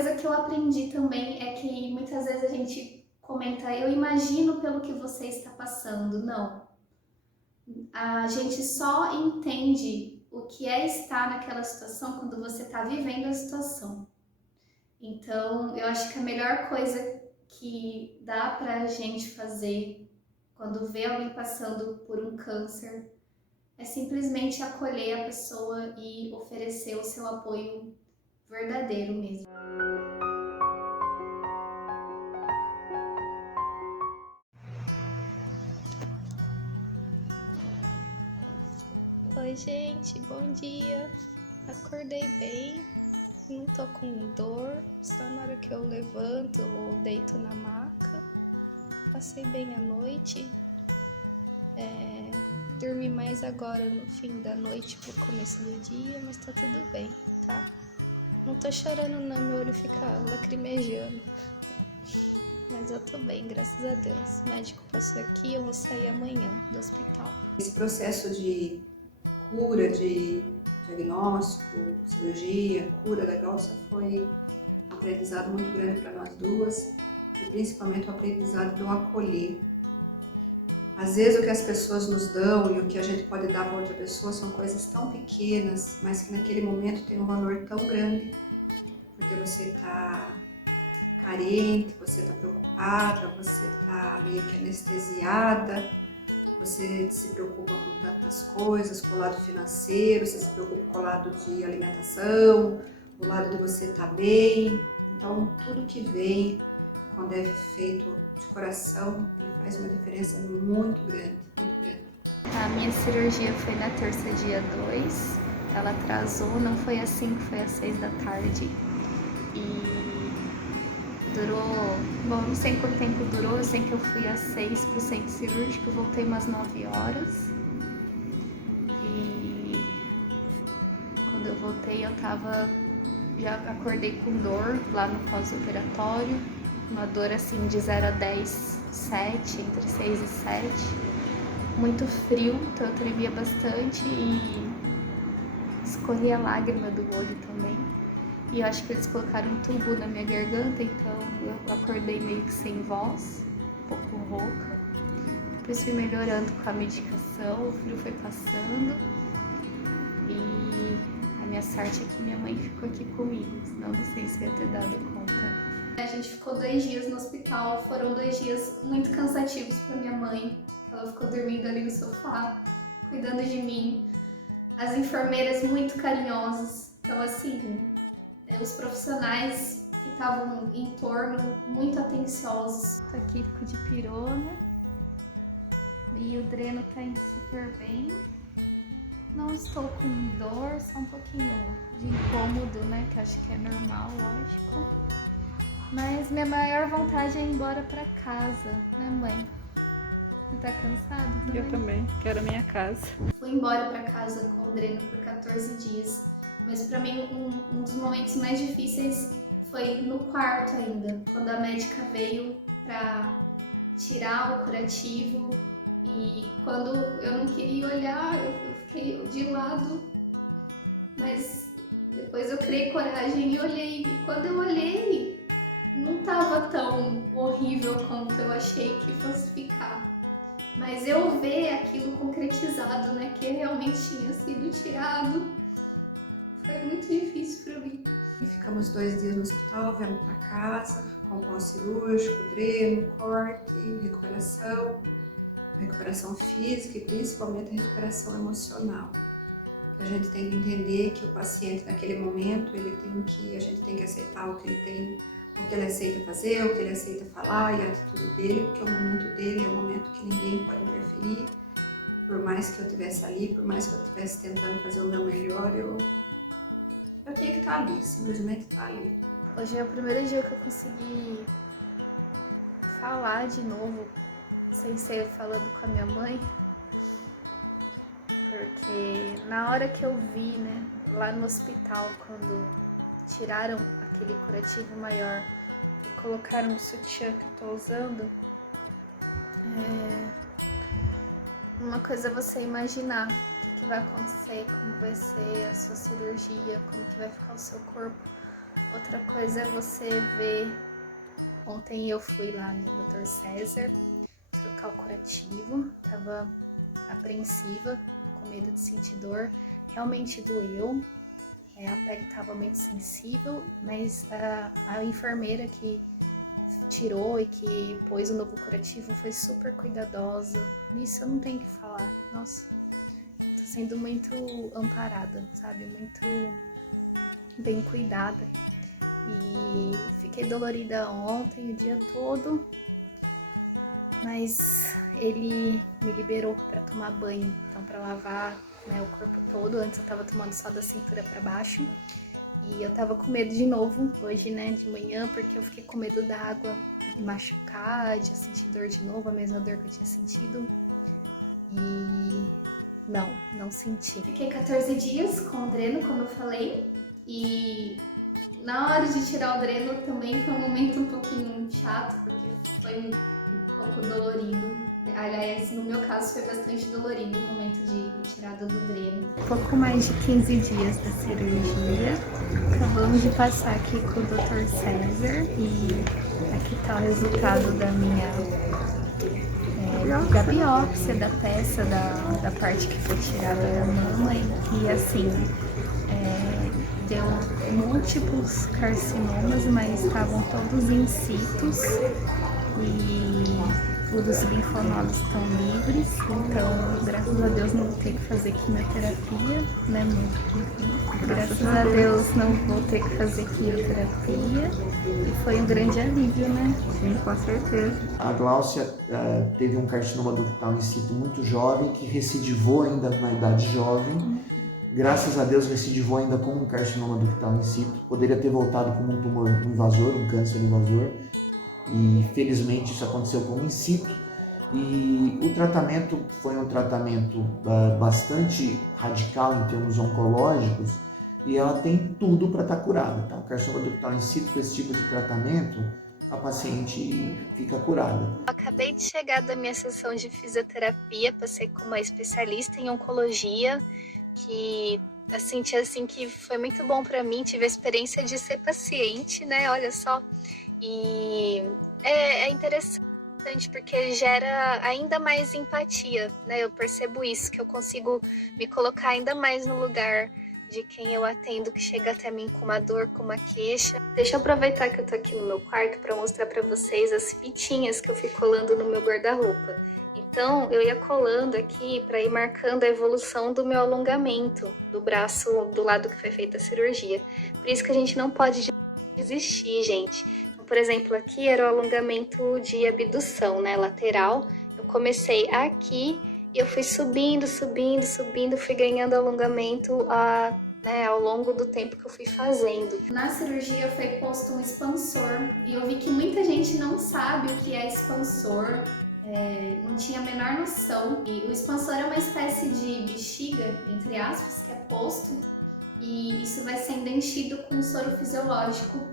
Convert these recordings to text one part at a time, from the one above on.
coisa que eu aprendi também é que muitas vezes a gente comenta, eu imagino pelo que você está passando. Não. A gente só entende o que é estar naquela situação quando você está vivendo a situação. Então, eu acho que a melhor coisa que dá pra gente fazer quando vê alguém passando por um câncer é simplesmente acolher a pessoa e oferecer o seu apoio verdadeiro mesmo. Oi, gente, bom dia. Acordei bem, não tô com dor, só na hora que eu levanto ou deito na maca. Passei bem a noite, dormi mais agora no fim da noite pro começo do dia, mas tá tudo bem, tá? Não tô chorando não, meu olho fica lacrimejando. Mas eu tô bem, graças a Deus. O médico passou aqui, eu vou sair amanhã do hospital. Esse processo de cura, de diagnóstico, cirurgia, cura da Glaucia foi um aprendizado muito grande para nós duas e principalmente o aprendizado do acolher. Às vezes o que as pessoas nos dão e o que a gente pode dar para outra pessoa são coisas tão pequenas, mas que naquele momento tem um valor tão grande, porque você está carente, você está preocupada, você está meio que anestesiada, você se preocupa com tantas coisas, com o lado financeiro, você se preocupa com o lado de alimentação, o lado de você estar bem. Então, tudo que vem, quando é feito de coração, ele faz uma diferença muito grande, muito grande. A minha cirurgia foi na terça, dia 2. Ela atrasou, não foi às 5, foi às 6 da tarde. E durou, bom, não sei quanto tempo durou, eu sei que eu fui às 6 pro centro cirúrgico, voltei umas 9 horas. E quando eu voltei eu já acordei com dor lá no pós-operatório, uma dor assim de 0 a 10, 7, entre 6 e 7. Muito frio, então eu tremia bastante e escorria lágrima do olho também. E eu acho que eles colocaram um tubo na minha garganta, então eu acordei meio que sem voz, um pouco rouca. Depois fui melhorando com a medicação, o frio foi passando. E a minha sorte é que minha mãe ficou aqui comigo, senão não sei se eu ia ter dado conta. A gente ficou 2 dias no hospital, foram 2 dias muito cansativos para minha mãe. Ela ficou dormindo ali no sofá, cuidando de mim. As enfermeiras muito carinhosas. Então, assim, os profissionais que estavam em torno muito atenciosos. Tô aqui com de pirona e o dreno tá indo super bem. Não estou com dor, só um pouquinho de incômodo, né? Que acho que é normal, lógico. Mas minha maior vontade é ir embora pra casa, né, mãe? Você tá cansado também? Eu também, quero a minha casa. Fui embora pra casa com o dreno por 14 dias. Mas pra mim, um dos momentos mais difíceis foi no quarto ainda. Quando a médica veio pra tirar o curativo. E quando eu não queria olhar, eu fiquei de lado. Mas depois eu criei coragem e olhei. E quando eu olhei, não tava tão horrível quanto eu achei que fosse ficar. Mas eu ver aquilo concretizado, né, que realmente tinha sido tirado, foi muito difícil para mim. E ficamos 2 dias no hospital, viemos para casa, com pós-cirúrgico, dreno, corte, recuperação física e principalmente recuperação emocional. A gente tem que entender que o paciente naquele momento, a gente tem que aceitar o que ele tem, o que ele aceita fazer, o que ele aceita falar e a atitude dele, porque o momento dele é um momento que ninguém pode interferir. Por mais que eu estivesse ali, por mais que eu estivesse tentando fazer o meu melhor, eu tinha que estar ali, simplesmente estar ali. Hoje é o primeiro dia que eu consegui falar de novo, sem ser falando com a minha mãe. Porque na hora que eu vi, né, lá no hospital, quando tiraram aquele curativo maior e colocaram o sutiã que eu tô usando, uma coisa é você imaginar o que vai acontecer, como vai ser a sua cirurgia, como que vai ficar o seu corpo. Outra coisa é você ver. Ontem eu fui lá no Dr. César trocar o curativo, tava apreensiva, com medo de sentir dor, realmente doeu, a pele tava muito sensível, mas a enfermeira que tirou e que pôs o novo curativo foi super cuidadosa. Nisso eu não tenho o que falar. Nossa, tô sendo muito amparada, sabe? Muito bem cuidada. E fiquei dolorida ontem o dia todo, mas ele me liberou para tomar banho, então para lavar, né, o corpo todo. Antes eu tava tomando só da cintura para baixo. E eu tava com medo de novo hoje, né, de manhã, porque eu fiquei com medo da água me machucar, de eu sentir dor de novo, a mesma dor que eu tinha sentido. E não senti. Fiquei 14 dias com o dreno, como eu falei, e na hora de tirar o dreno também foi um momento um pouquinho chato, porque foi um pouco dolorido. Aliás, no meu caso foi bastante dolorido o momento de retirada do dreno. Pouco mais de 15 dias da cirurgia. Acabamos de passar aqui com o Dr. César e aqui tá o resultado da minha da biópsia da peça, da parte que foi tirada da mama e assim, deu múltiplos carcinomas, mas estavam todos in situ e os linfonodos estão livres, então graças a Deus não vou ter que fazer quimioterapia, né, amor? Graças a Deus não vou ter que fazer quimioterapia e foi um grande alívio, né? Sim, com certeza. A Gláucia teve um carcinoma ductal in situ muito jovem, que recidivou ainda na idade jovem. Graças a Deus recidivou ainda com um carcinoma ductal in situ. Poderia ter voltado como um tumor invasor, um câncer invasor. E felizmente isso aconteceu como in situ. E o tratamento foi um tratamento bastante radical em termos oncológicos. E ela tem tudo para estar curada. Então, carcinoma ductal in situ, com esse tipo de tratamento, a paciente fica curada. Acabei de chegar da minha sessão de fisioterapia, passei com uma especialista em oncologia, que senti assim que foi muito bom para mim, tive a experiência de ser paciente, né? Olha só. E é interessante porque gera ainda mais empatia, né? Eu percebo isso, que eu consigo me colocar ainda mais no lugar de quem eu atendo, que chega até mim com uma dor, com uma queixa. Deixa eu aproveitar que eu tô aqui no meu quarto para mostrar para vocês as fitinhas que eu fui colando no meu guarda-roupa. Então, eu ia colando aqui para ir marcando a evolução do meu alongamento do braço do lado que foi feita a cirurgia. Por isso que a gente não pode desistir, gente. Então, por exemplo, aqui era o alongamento de abdução, né, lateral. Eu comecei aqui e eu fui subindo, fui ganhando alongamento ao longo do tempo que eu fui fazendo. Na cirurgia foi posto um expansor e eu vi que muita gente não sabe o que é expansor, não tinha a menor noção. E o expansor é uma espécie de bexiga, entre aspas, que é posto e isso vai sendo enchido com soro fisiológico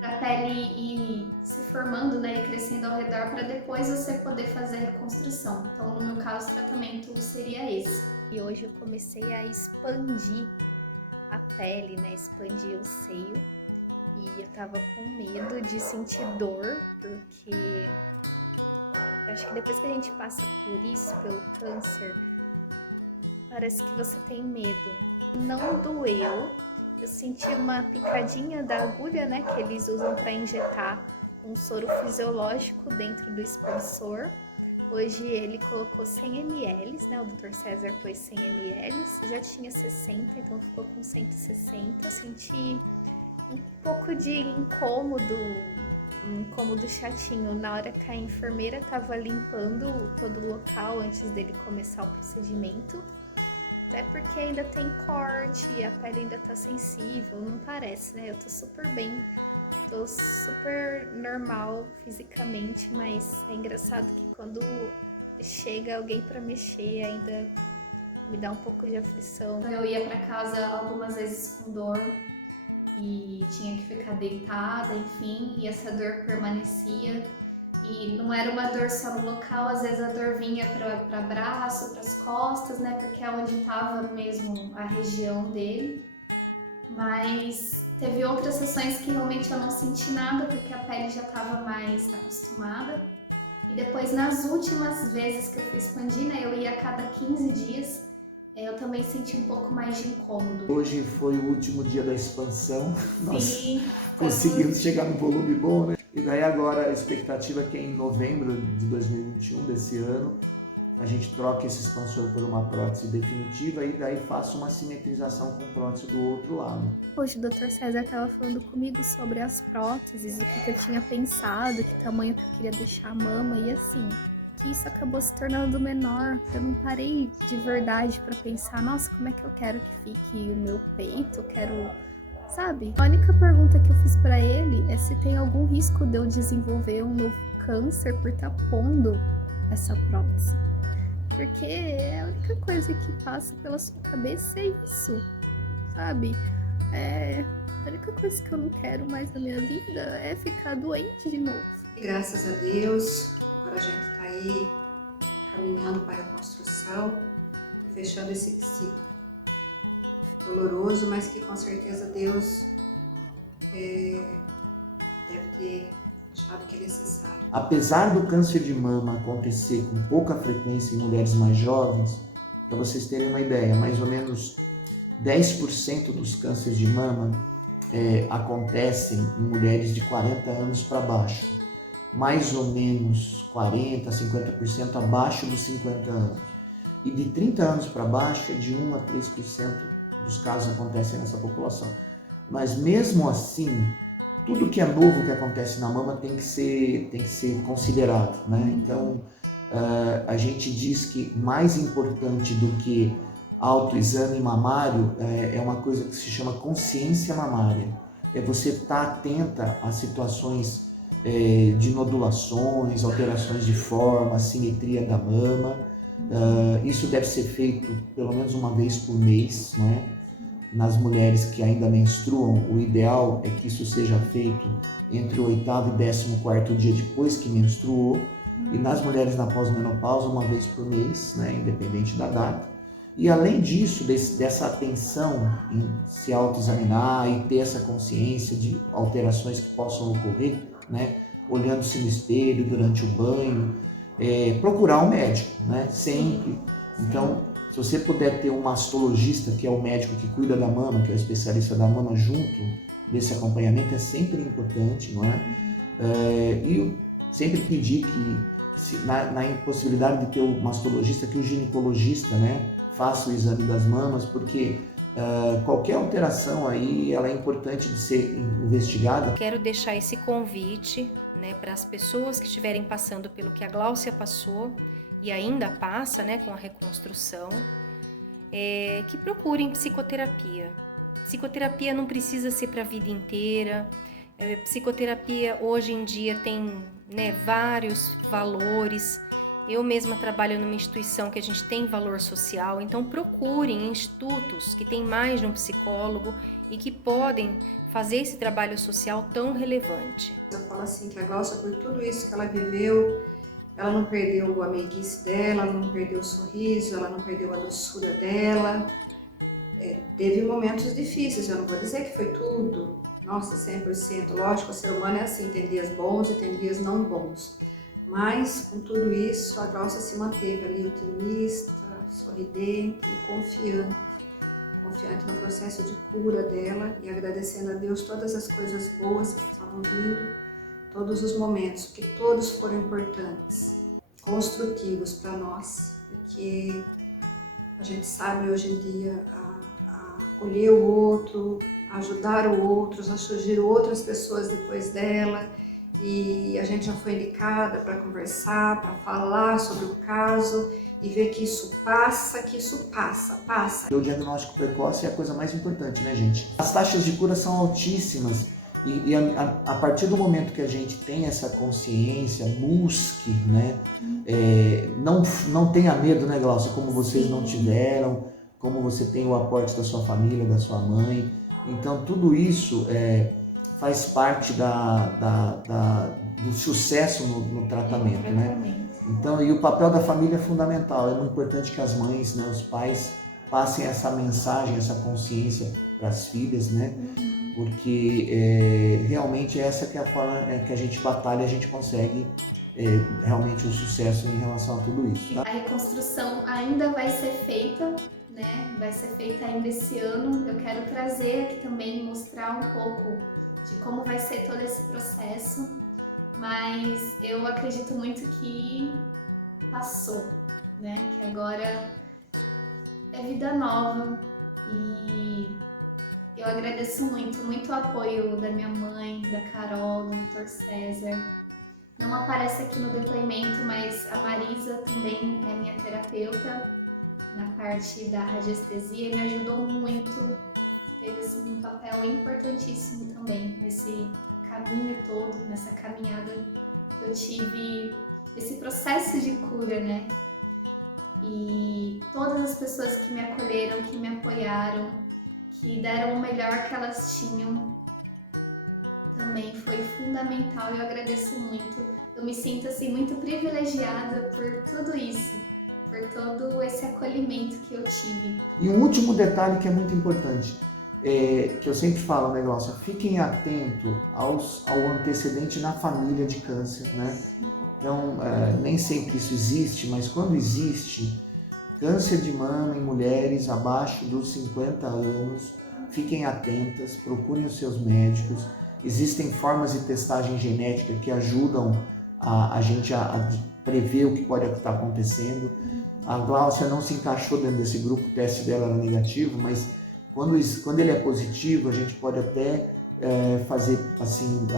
para a pele ir se formando, né, e crescendo ao redor para depois você poder fazer a reconstrução. Então, no meu caso, o tratamento seria esse. E hoje eu comecei a expandir a pele, né, expandir o seio. E eu tava com medo de sentir dor, porque eu acho que depois que a gente passa por isso, pelo câncer, parece que você tem medo. Não doeu. Eu senti uma picadinha da agulha, né, que eles usam para injetar um soro fisiológico dentro do expansor. Hoje ele colocou 100 ml, né, o Dr. César pôs 100 ml, já tinha 60, então ficou com 160. Senti um pouco de incômodo, um incômodo chatinho na hora que a enfermeira estava limpando todo o local antes dele começar o procedimento. Até porque ainda tem corte e a pele ainda tá sensível, não parece, né? Eu tô super bem, tô super normal fisicamente, mas é engraçado que quando chega alguém pra mexer ainda me dá um pouco de aflição. Eu ia pra casa algumas vezes com dor e tinha que ficar deitada, enfim, e essa dor permanecia. E não era uma dor só no local, às vezes a dor vinha para braço, para as costas, né? Porque é onde estava mesmo a região dele. Mas Teve outras sessões que realmente eu não senti nada, porque a pele já estava mais acostumada. E depois, nas últimas vezes que eu fui expandir, né, eu ia a cada 15 dias, eu também senti um pouco mais de incômodo. Hoje foi o último dia da expansão, nós Sim, conseguimos chegar num volume bom, né? E daí agora a expectativa é que em novembro de 2021, desse ano, a gente troque esse expansor por uma prótese definitiva e daí faça uma simetrização com prótese do outro lado. Hoje o Dr. César estava falando comigo sobre as próteses, o que eu tinha pensado, que tamanho que eu queria deixar a mama e assim, que isso acabou se tornando menor. Eu não parei de verdade para pensar, nossa, como é que eu quero que fique o meu peito, eu quero, sabe? A única pergunta que eu fiz para ele é se tem algum risco de eu desenvolver um novo câncer por estar pondo essa prótese. Porque a única coisa que passa pela sua cabeça é isso, sabe? A única coisa que eu não quero mais na minha vida é ficar doente de novo. Graças a Deus, agora a gente está aí caminhando para a construção e fechando esse ciclo doloroso, mas que com certeza Deus deve ter achado que é necessário. Apesar do câncer de mama acontecer com pouca frequência em mulheres mais jovens, para vocês terem uma ideia, mais ou menos 10% dos cânceres de mama acontecem em mulheres de 40 anos para baixo. Mais ou menos 40%, 50% abaixo dos 50 anos. E de 30 anos para baixo, é de 1 a 3% dos casos acontecem nessa população. Mas mesmo assim, tudo que é novo que acontece na mama tem que ser considerado, né? Então, a gente diz que mais importante do que autoexame mamário é uma coisa que se chama consciência mamária. É você estar atenta a situações de nodulações, alterações de forma, simetria da mama. Isso deve ser feito pelo menos uma vez por mês, né? Nas mulheres que ainda menstruam, o ideal é que isso seja feito entre o 8º e 14º dia depois que menstruou. E nas mulheres na pós-menopausa, uma vez por mês, né? Independente da data. E além disso, dessa atenção em se autoexaminar e ter essa consciência de alterações que possam ocorrer, né? Olhando-se no espelho durante o banho, procurar um médico, né? Sempre. Então, se você puder ter um mastologista, que é o médico que cuida da mama, que é o especialista da mama, junto desse acompanhamento, é sempre importante, não é? E eu sempre pedir que, na impossibilidade de ter o mastologista, que o ginecologista, né, faça o exame das mamas, porque qualquer alteração aí, ela é importante de ser investigada. Quero deixar esse convite, né, para as pessoas que estiverem passando pelo que a Gláucia passou, e ainda passa, né, com a reconstrução, que procurem psicoterapia. Psicoterapia não precisa ser para a vida inteira. Psicoterapia hoje em dia tem, né, vários valores. Eu mesma trabalho numa instituição que a gente tem valor social, então procurem institutos que têm mais de um psicólogo e que podem fazer esse trabalho social tão relevante. Eu falo assim, que a Gláucia, por tudo isso que ela viveu, ela não perdeu a meiguice dela, ela não perdeu o sorriso, ela não perdeu a doçura dela. Teve momentos difíceis, eu não vou dizer que foi tudo, nossa, 100%. Lógico, o ser humano é assim, tem dias bons e tem dias não bons. Mas, com tudo isso, a Gláucia se manteve ali otimista, sorridente e confiante no processo de cura dela e agradecendo a Deus todas as coisas boas que estavam vindo, todos os momentos, porque todos foram importantes, construtivos para nós, porque a gente sabe hoje em dia a acolher o outro, a ajudar o outro, a surgir outras pessoas depois dela, e a gente já foi indicada para conversar, para falar sobre o caso e ver que isso passa, passa. O diagnóstico precoce é a coisa mais importante, né, gente? As taxas de cura são altíssimas. E a partir do momento que a gente tem essa consciência, busque, né? Não tenha medo, né, Gláucia? Como vocês não tiveram, como você tem o aporte da sua família, da sua mãe. Então, tudo isso faz parte do sucesso no tratamento, né? Então, e o papel da família é fundamental. É muito importante que as mães, né, os pais, passem essa mensagem, essa consciência para as filhas, né? porque realmente essa que é a forma que a gente batalha, a gente consegue realmente o sucesso em relação a tudo isso. Tá? A reconstrução ainda vai ser feita, né? Vai ser feita ainda esse ano. Eu quero trazer aqui também, mostrar um pouco de como vai ser todo esse processo, mas eu acredito muito que passou, né? Que agora é vida nova e eu agradeço muito o apoio da minha mãe, da Carol, do Dr. César. Não aparece aqui no depoimento, mas a Marisa também é minha terapeuta na parte da radiestesia e me ajudou muito. Teve assim, um papel importantíssimo também nesse caminho todo, nessa caminhada que eu tive, esse processo de cura, né? E todas as pessoas que me acolheram, que me apoiaram, que deram o melhor que elas tinham, também foi fundamental e eu agradeço muito. Eu me sinto assim muito privilegiada por tudo isso, por todo esse acolhimento que eu tive. E um último detalhe que é muito importante, que eu sempre falo, né, Glaucia? Fiquem atentos ao antecedente na família de câncer, né? Então, nem sempre isso existe, mas quando existe, câncer de mama em mulheres abaixo dos 50 anos, fiquem atentas, procurem os seus médicos. Existem formas de testagem genética que ajudam a gente a prever o que pode estar acontecendo. A Glaucia não se encaixou dentro desse grupo, o teste dela era negativo, mas quando ele é positivo, a gente pode até fazer assim,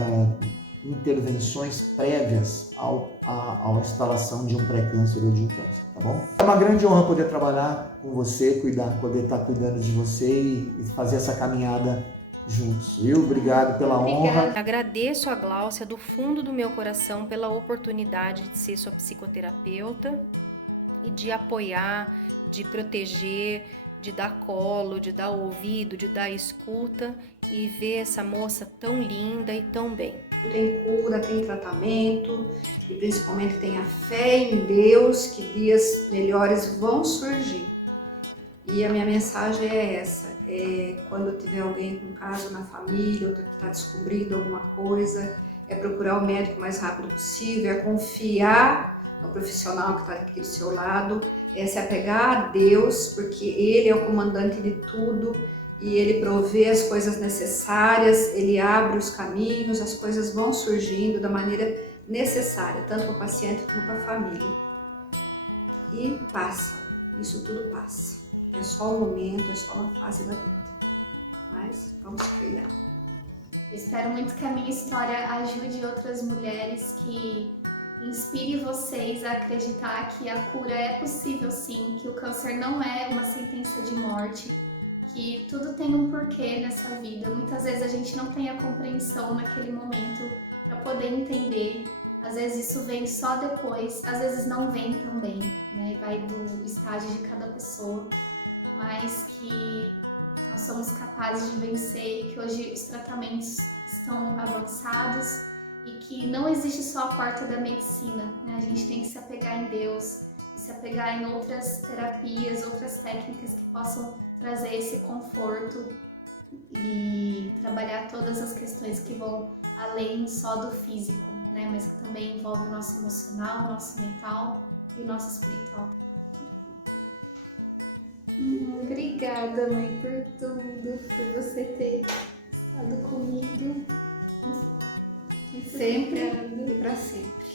intervenções prévias à instalação de um pré-câncer ou de um câncer, tá bom? É uma grande honra poder trabalhar com você, poder estar cuidando de você e fazer essa caminhada juntos. Obrigado pela honra. Agradeço a Glaucia do fundo do meu coração pela oportunidade de ser sua psicoterapeuta e de apoiar, de proteger, de dar colo, de dar ouvido, de dar escuta e ver essa moça tão linda e tão bem. Tem cura, tem tratamento e principalmente tem a fé em Deus que dias melhores vão surgir. E a minha mensagem é essa, quando tiver alguém com caso na família, ou que está descobrindo alguma coisa, é procurar o médico o mais rápido possível, é confiar no profissional que está aqui do seu lado, é se apegar a Deus, porque Ele é o comandante de tudo e Ele provê as coisas necessárias, Ele abre os caminhos, as coisas vão surgindo da maneira necessária, tanto para o paciente como para a família. E passa, isso tudo passa. É só um momento, é só uma fase da vida. Mas vamos cuidar. Eu espero muito que a minha história ajude outras mulheres, que inspire vocês a acreditar que a cura é possível sim, que o câncer não é uma sentença de morte, que tudo tem um porquê nessa vida. Muitas vezes a gente não tem a compreensão naquele momento para poder entender. Às vezes isso vem só depois, às vezes não vem também, né? Vai do estágio de cada pessoa. Mas que nós somos capazes de vencer e que hoje os tratamentos estão avançados e que não existe só a porta da medicina, né? A gente tem que se apegar em Deus e se apegar em outras terapias, outras técnicas que possam trazer esse conforto e trabalhar todas as questões que vão além só do físico, né? Mas que também envolve o nosso emocional, o nosso mental e o nosso espiritual. Obrigada, mãe, por tudo, por você ter estado comigo. Sempre e para sempre.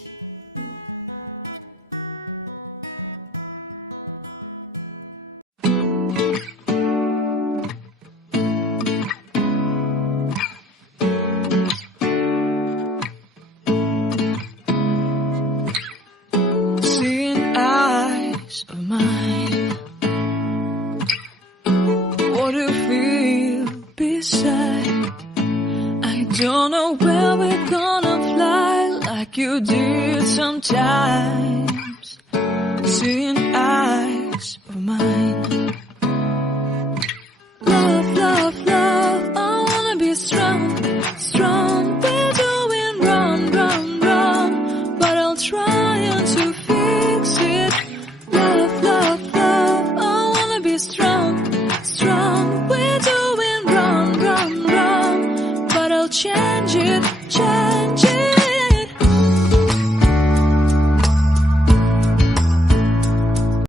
Seeing eyes of mine, what do you feel beside? I don't know where we're gonna fly like you did sometimes. Seeing eyes of mine.